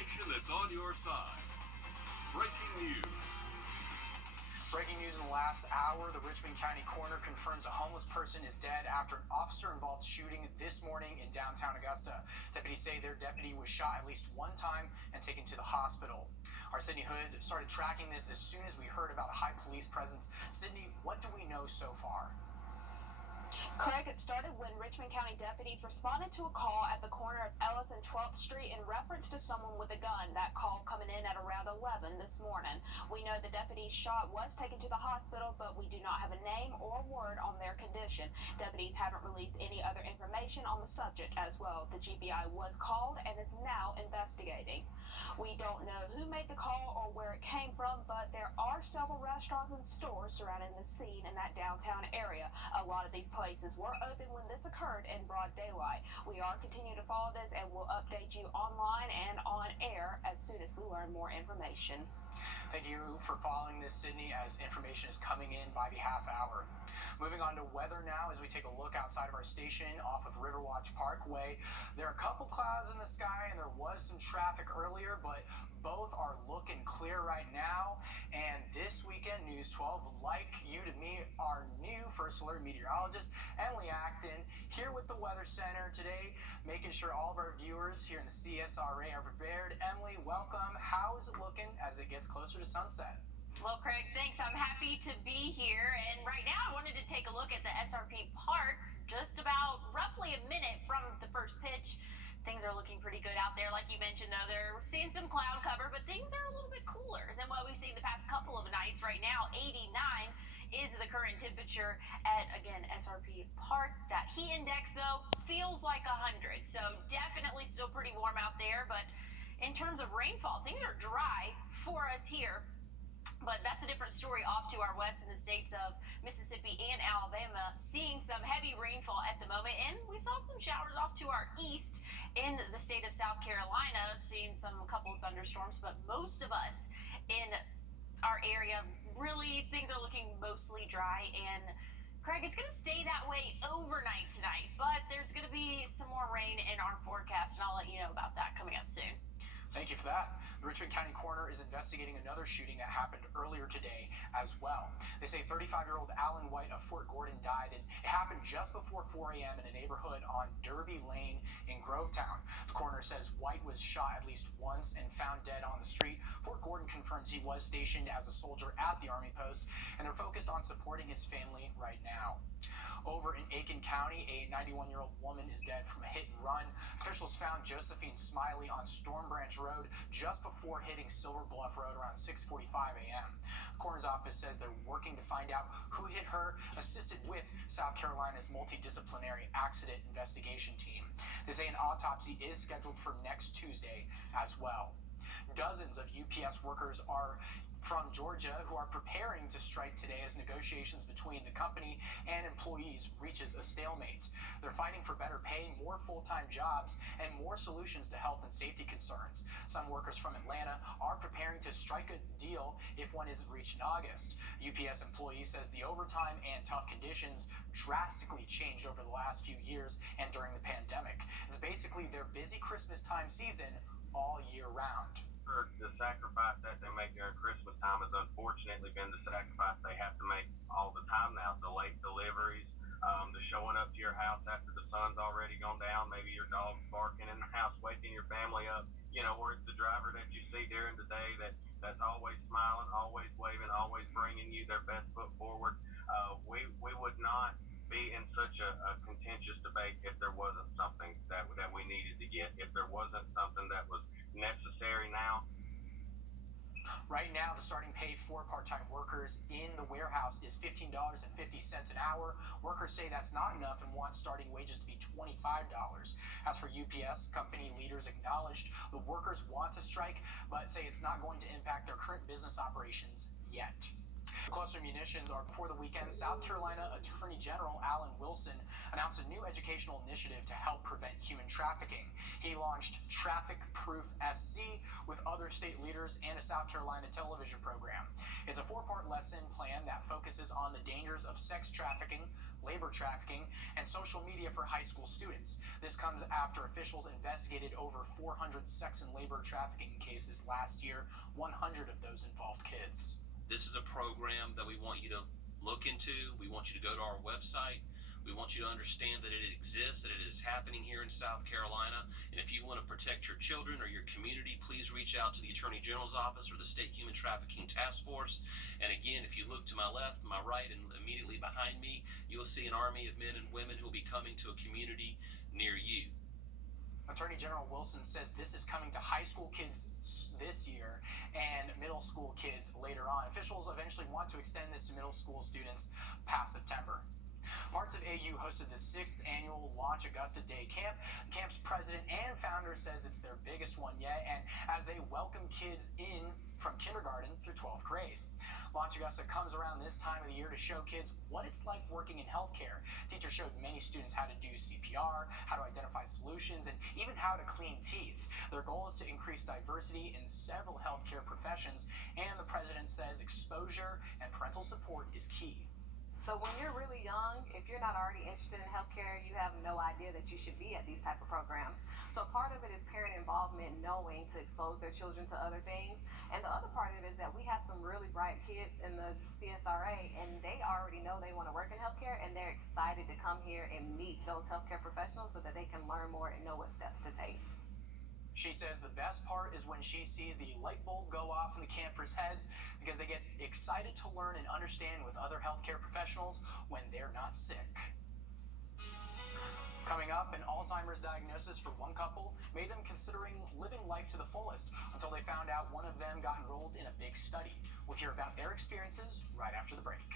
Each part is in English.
station that's on your side. Breaking news. Breaking news in the last hour, the Richmond County coroner confirms a homeless person is dead after an officer-involved shooting this morning in downtown Augusta. Deputies say their deputy was shot at least one time and taken to the hospital. Our Sydney Hood started tracking this as soon as we heard about a high police presence. Sydney, what do we know so far? Craig, it started when Richmond County deputies responded to a call at the corner of Ellis and 12th Street in reference to someone with a gun. That call coming in at around 11 this morning. We know the deputy shot was taken to the hospital, but we do not have a name or word on their condition. Deputies haven't released any other information on the subject as well. The GBI was called and is now investigating. We don't know who made the call or where it came from, but there are several restaurants and stores surrounding the scene in that downtown area. A lot of these places were open when this occurred in broad daylight. We are continuing to follow this and we'll update you online and on air as soon as we learn more information. Thank you for following this, Sydney, as information is coming in by the half hour. Moving on to weather now as we take a look outside of our station off of Riverwatch Parkway. There are a couple clouds in the sky and there was some traffic earlier, but both are looking clear right now. And this weekend, News 12, like you to me, our new First Alert meteorologist, Emily Acton, here with the Weather Center today, making sure all of our viewers here in the CSRA are prepared. Emily, welcome. How is it looking as it gets closer to sunset? Well, Craig, thanks. I'm happy to be here. And right now, I wanted to take a look at the SRP Park, just about roughly a minute from the first pitch. Things are looking pretty good out there. Like you mentioned, though, they're seeing some cloud cover, but things are a little bit cooler than what we've seen the past couple of nights. Right now, 89 is the current temperature at, again, SRP Park. That heat index, though, feels like 100. So definitely still pretty warm out there. But in terms of rainfall, things are dry for us here. But that's a different story off to our west in the states of Mississippi and Alabama, seeing some heavy rainfall at the moment. And we saw some showers off to our east in the state of South Carolina, seeing a couple of thunderstorms. But most of us in our area, really, things are looking mostly dry. And Craig, it's going to stay that way overnight tonight, but there's going to be some more rain in our forecast, and I'll let you know about that coming up soon. Thank you for that. The Richmond County coroner is investigating another shooting that happened earlier today as well. They say 35-year-old Alan White of Fort Gordon died, and it happened just before 4 a.m. in a neighborhood on Derby Lane in Grovetown. The coroner says White was shot at least once and found dead on the street. Fort Gordon confirms he was stationed as a soldier at the Army post, and they're focused on supporting his family right now. Over in Aiken County, a 91-year-old woman is dead from a hit and run. Officials found Josephine Smiley on Storm Branch Road just before hitting Silver Bluff Road around 6:45 a.m. The coroner's office says they're working to find out who hit her, assisted with South Carolina's multidisciplinary accident investigation team. They say an autopsy is scheduled for next Tuesday as well. Dozens of UPS workers are from Georgia who are preparing to strike today as negotiations between the company and employees reaches a stalemate. They're fighting for better pay, more full-time jobs, and more solutions to health and safety concerns. Some workers from Atlanta are preparing to strike a deal if one isn't reached in August. UPS employee says the overtime and tough conditions drastically changed over the last few years and during the pandemic. It's basically their busy Christmas time season all year round. The sacrifice that they make during Christmas time has unfortunately been the sacrifice they have to make all the time now. The late deliveries, the showing up to your house after the sun's already gone down, maybe your dog's barking in the house, waking your family up, or it's the driver that you see during the day that's always smiling, always waving, always bringing you their best foot forward. We would not be in such a contentious debate if there wasn't something that we needed to get, if there wasn't something that was necessary now. Right now, the starting pay for part-time workers in the warehouse is $15.50 an hour. Workers say that's not enough and want starting wages to be $25. As for UPS, company leaders acknowledged the workers want to strike, but say it's not going to impact their current business operations yet. Closer munitions are before the weekend. South Carolina Attorney General Alan Wilson announced a new educational initiative to help prevent human trafficking. He launched Traffic Proof SC with other state leaders and a South Carolina television program. It's a 4-part lesson plan that focuses on the dangers of sex trafficking, labor trafficking, and social media for high school students. This comes after officials investigated over 400 sex and labor trafficking cases last year. 100 of those involved kids. This is a program that we want you to look into. We want you to go to our website. We want you to understand that it exists, that it is happening here in South Carolina. And if you want to protect your children or your community, please reach out to the Attorney General's office or the State Human Trafficking Task Force. And again, if you look to my left, my right, and immediately behind me, you'll see an army of men and women who will be coming to a community near you. Attorney General Wilson says this is coming to high school kids this year and middle school kids later on. Officials eventually want to extend this to middle school students past September. Parts of AU hosted the 6th annual Launch Augusta Day camp. The camp's president and founder says it's their biggest one yet, and as they welcome kids in from kindergarten through 12th grade. Launch Augusta comes around this time of the year to show kids what it's like working in healthcare. Teachers showed many students how to do CPR, how to identify solutions, and even how to clean teeth. Their goal is to increase diversity in several healthcare professions, and the president says exposure and parental support is key. So when you're really young, if you're not already interested in healthcare, you have no idea that you should be at these type of programs. So part of it is parent involvement, knowing to expose their children to other things. And the other part of it is that we have some really bright kids in the CSRA, and they already know they want to work in healthcare, and they're excited to come here and meet those healthcare professionals so that they can learn more and know what steps to take. She says the best part is when she sees the light bulb go off in the campers' heads because they get excited to learn and understand with other healthcare professionals when they're not sick. Coming up, an Alzheimer's diagnosis for one couple made them considering living life to the fullest until they found out one of them got enrolled in a big study. We'll hear about their experiences right after the break.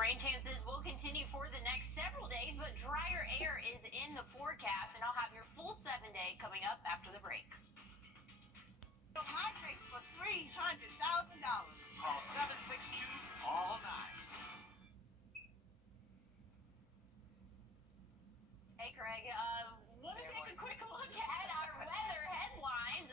Rain chances will continue for the next several days, but drier air is in the forecast, and I'll have your full 7-day coming up after the break. My pick for $300,000. Call 762 all night. Hey, Craig. Want to take a quick look at our weather headlines.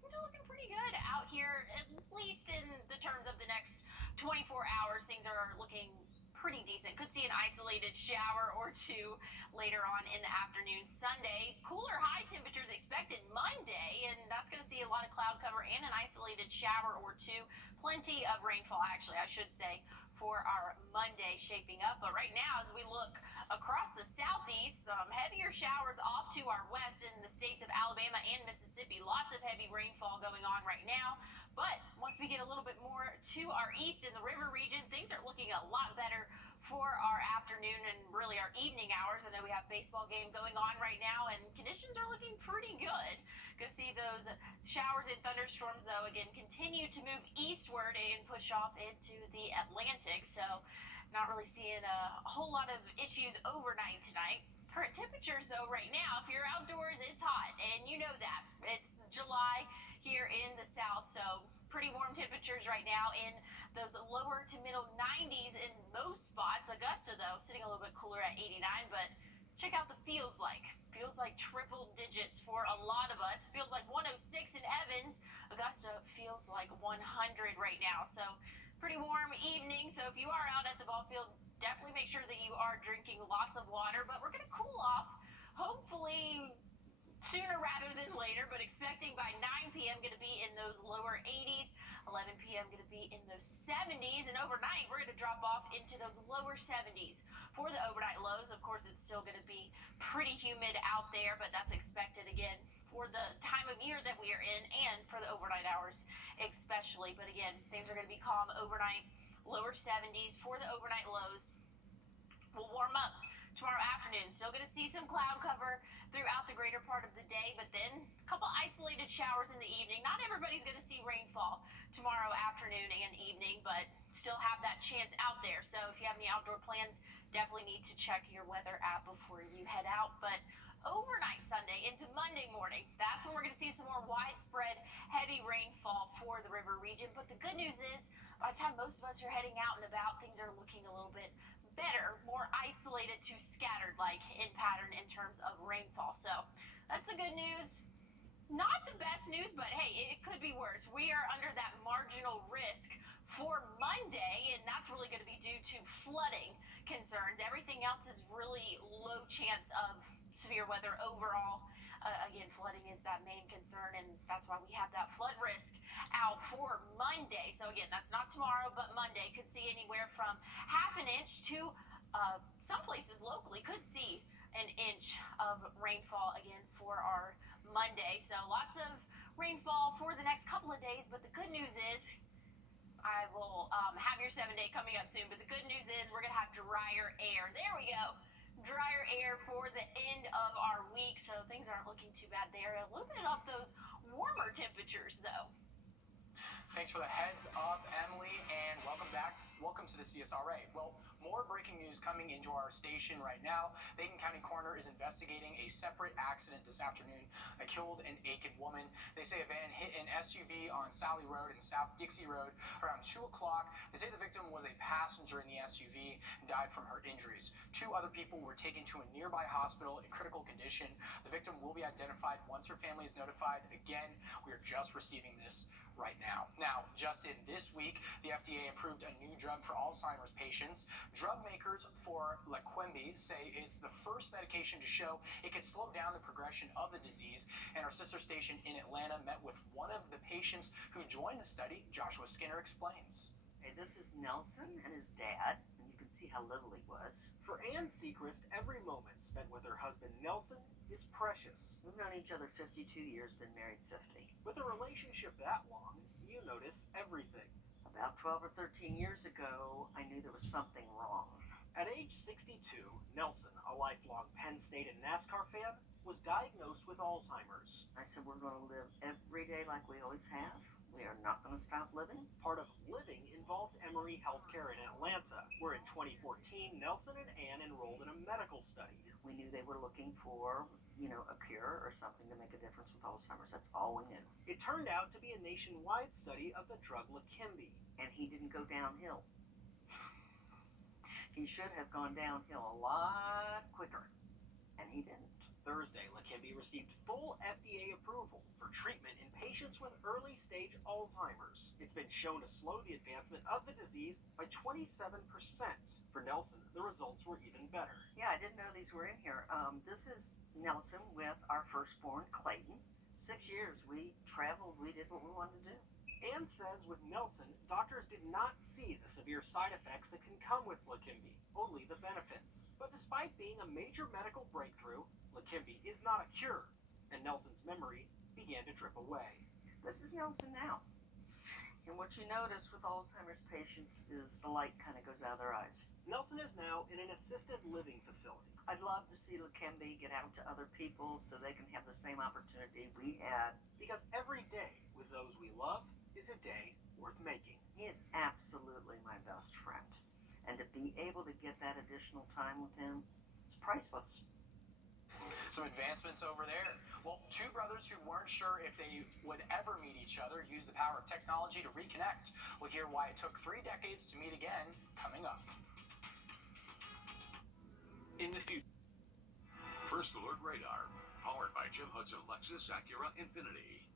Things are looking pretty good out here, at least in the terms of the next 24 hours. Things are looking pretty decent. Could see an isolated shower or two later on in the afternoon. Sunday, cooler high temperatures expected Monday, and that's going to see a lot of cloud cover and an isolated shower or two. Plenty of rainfall, actually, I should say, for our Monday shaping up. But right now, as we look across the southeast, some heavier showers off to our west in the states of Alabama and Mississippi. Lots of heavy rainfall going on right now. But once we get a little bit more to our east in the river region, things are looking a lot better for our afternoon and really our evening hours. I know we have baseball game going on right now, and conditions are looking pretty good. Gonna see those showers and thunderstorms, though, again, continue to move eastward and push off into the Atlantic. So not really seeing a whole lot of issues overnight tonight. Current temperatures, though, right now, if you're outdoors, it's hot, and you know that. It's July here in the south, so pretty warm temperatures right now in those lower to middle 90s in most spots. Augusta, though, sitting a little bit cooler at 89, but check out the feels like. Feels like triple digits for a lot of us. Feels like 106 in Evans. Augusta feels like 100 right now, so pretty warm evening. So if you are out at the ball field, definitely make sure that you are drinking lots of water, but we're going to cool off, hopefully sooner rather than later, but expecting by 9 p.m. going to be in those lower 80s, 11 p.m. going to be in those 70s, and overnight we're going to drop off into those lower 70s. For the overnight lows, of course, it's still going to be pretty humid out there, but that's expected again for the time of year that we are in and for the overnight hours especially. But again, things are going to be calm overnight, lower 70s for the overnight lows. We'll warm up tomorrow afternoon. Still going to see some cloud cover throughout the greater part of the day, but then a couple isolated showers in the evening. Not everybody's going to see rainfall tomorrow afternoon and evening, but still have that chance out there. So if you have any outdoor plans, definitely need to check your weather app before you head out. But overnight Sunday into Monday morning, that's when we're going to see some more widespread heavy rainfall for the river region. But the good news is by the time most of us are heading out and about, things are looking a little bit better, more isolated to scattered like in pattern in terms of rainfall. So that's the good news. Not the best news, but hey, it could be worse. We are under that marginal risk for Monday, and that's really going to be due to flooding concerns. Everything else is really low chance of severe weather overall. Again, flooding is that main concern, and that's why we have that flood risk out for Monday. So again, that's not tomorrow, but Monday could see anywhere from half an inch to some places locally could see an inch of rainfall again for our Monday. So lots of rainfall for the next couple of days, but the good news is I will have your 7-day coming up soon, but the good news is we're going to have drier air. There we go. Drier air for the end of our week, so things aren't looking too bad there. A little bit of those warmer temperatures, though. Thanks for the heads up, Emily, and welcome back. Welcome to the CSRA. Well, more breaking news coming into our station right now. Bacon County Coroner is investigating a separate accident this afternoon that killed an Aiken woman. They say a van hit an SUV on Sally Road and South Dixie Road around 2 o'clock. They say the victim was a passenger in the SUV and died from her injuries. 2 other people were taken to a nearby hospital in critical condition. The victim will be identified once her family is notified. Again, we are just receiving this right now. Now, just in this week, the FDA approved a new drug for Alzheimer's patients. Drug makers for Leqembi say it's the first medication to show it could slow down the progression of the disease. And our sister station in Atlanta met with one of the patients who joined the study. Joshua Skinner explains. Hey, this is Nelson and his dad, and you can see how little he was. For Ann Seacrest, every moment spent with her husband Nelson is precious. We've known each other 52 years, been married 50. With a relationship that long, you notice everything. About 12 or 13 years ago, I knew there was something wrong. At age 62, Nelson, a lifelong Penn State and NASCAR fan, was diagnosed with Alzheimer's. I said, we're going to live every day like we always have. We are not going to stop living. Part of living involved Emory Healthcare in Atlanta, where in 2014, Nelson and Ann enrolled in a medical study. We knew they were looking for, a cure or something to make a difference with Alzheimer's. That's all we knew. It turned out to be a nationwide study of the drug Leqembi. And he didn't go downhill. He should have gone downhill a lot quicker. And he didn't. Thursday, Leqembi received full FDA approval for treatment in patients with early-stage Alzheimer's. It's been shown to slow the advancement of the disease by 27%. For Nelson, the results were even better. Yeah, I didn't know these were in here. This is Nelson with our firstborn, Clayton. 6 years, we traveled, we did what we wanted to do. Ann says with Nelson, doctors did not see the severe side effects that can come with Leqembi, only the benefits. But despite being a major medical breakthrough, Leqembi is not a cure, and Nelson's memory began to drip away. This is Nelson now. And what you notice with Alzheimer's patients is the light kind of goes out of their eyes. Nelson is now in an assisted living facility. I'd love to see Leqembi get out to other people so they can have the same opportunity we had. Because every day with those we love is a day worth making. He is absolutely my best friend. And to be able to get that additional time with him, it's priceless. Some advancements over there. Well, 2 brothers who weren't sure if they would ever meet each other used the power of technology to reconnect. We'll hear why it took 3 decades to meet again, coming up. In the future. First Alert Radar, powered by Jim Hudson Lexus Acura Infinity.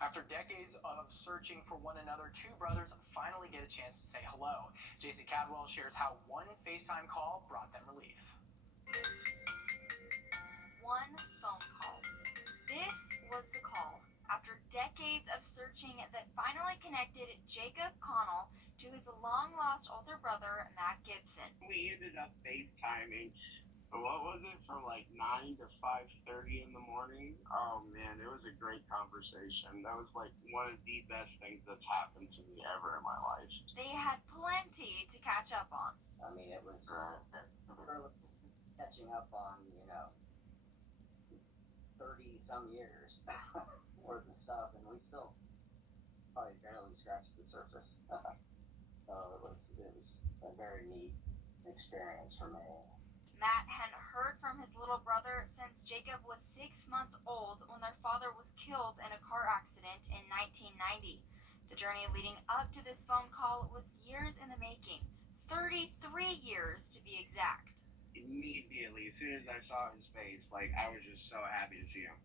After decades of searching for one another, 2 brothers finally get a chance to say hello. JC Cadwell shares how one FaceTime call brought them relief. One phone call. This was the call. After decades of searching that finally connected Jacob Connell to his long-lost older brother, Matt Gibson. We ended up FaceTiming. What was it, from like 9 to 5:30 in the morning? Oh man, it was a great conversation. That was like one of the best things that's happened to me ever in my life. They had plenty to catch up on. I mean, it was catching up on, 30-some years worth of stuff, and we still probably barely scratched the surface. So it was a very neat experience for me. Matt hadn't heard from his little brother since Jacob was 6 months old when their father was killed in a car accident in 1990. The journey leading up to this phone call was years in the making. 33 years to be exact. Immediately, as soon as I saw his face, like, I was just so happy to see him.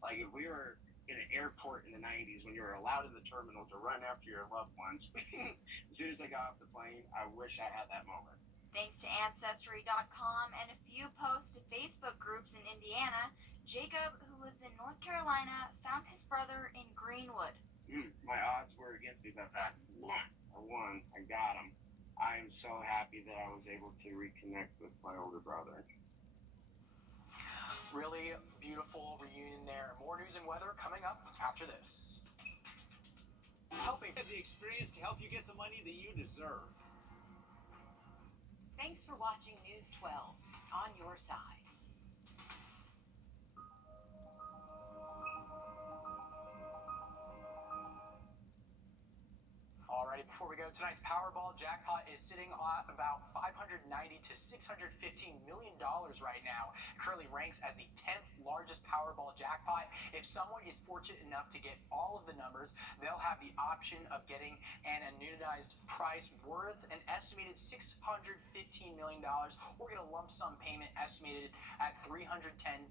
Like, if we were in an airport in the 90s when you were allowed in the terminal to run after your loved ones, as soon as I got off the plane, I wish I had that moment. Thanks to Ancestry.com and a few posts to Facebook groups in Indiana, Jacob, who lives in North Carolina, found his brother in Greenwood. My odds were against me, but I won. I got him. I am so happy that I was able to reconnect with my older brother. Really beautiful reunion there. More news and weather coming up after this. Helping have the experience to help you get the money that you deserve. Thanks for watching News 12 on your side. Alrighty, before we go, tonight's Powerball jackpot is sitting at about $590 to $615 million right now. It currently ranks as the 10th largest Powerball jackpot. If someone is fortunate enough to get all of the numbers, they'll have the option of getting an annuitized price worth an estimated $615 million, or get a lump sum payment estimated at $310.6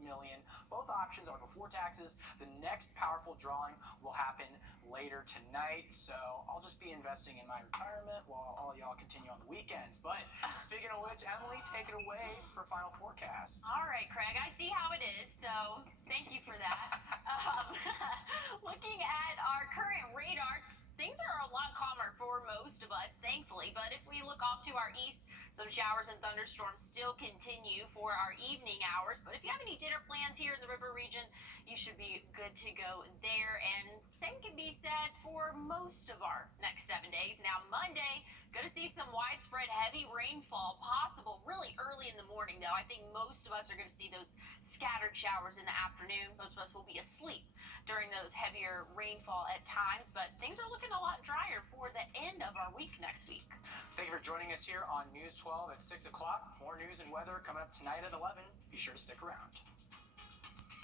million. Both options are before taxes. The next powerful drawing will happen later tonight, so I'll just be investing in my retirement while all y'all continue on the weekends. But speaking of which, Emily, take it away for final forecast. All right, Craig, I see how it is, so thank you for that. Looking at our current radar, things are a lot calmer for most of us, thankfully, but if we look off to our east, some showers and thunderstorms still continue for our evening hours. But if you have any dinner plans here in the river region, you should be good to go there. And same can be said for most of our next 7 days. Now, Monday, going to see some widespread heavy rainfall possible really early in the morning, though. I think most of us are going to see those scattered showers in the afternoon. Most of us will be asleep during those heavier rainfall at times, but things are looking a lot drier for the end of our week next week. Thank you for joining us here on News 12 at 6 o'clock. More news and weather coming up tonight at 11. Be sure to stick around.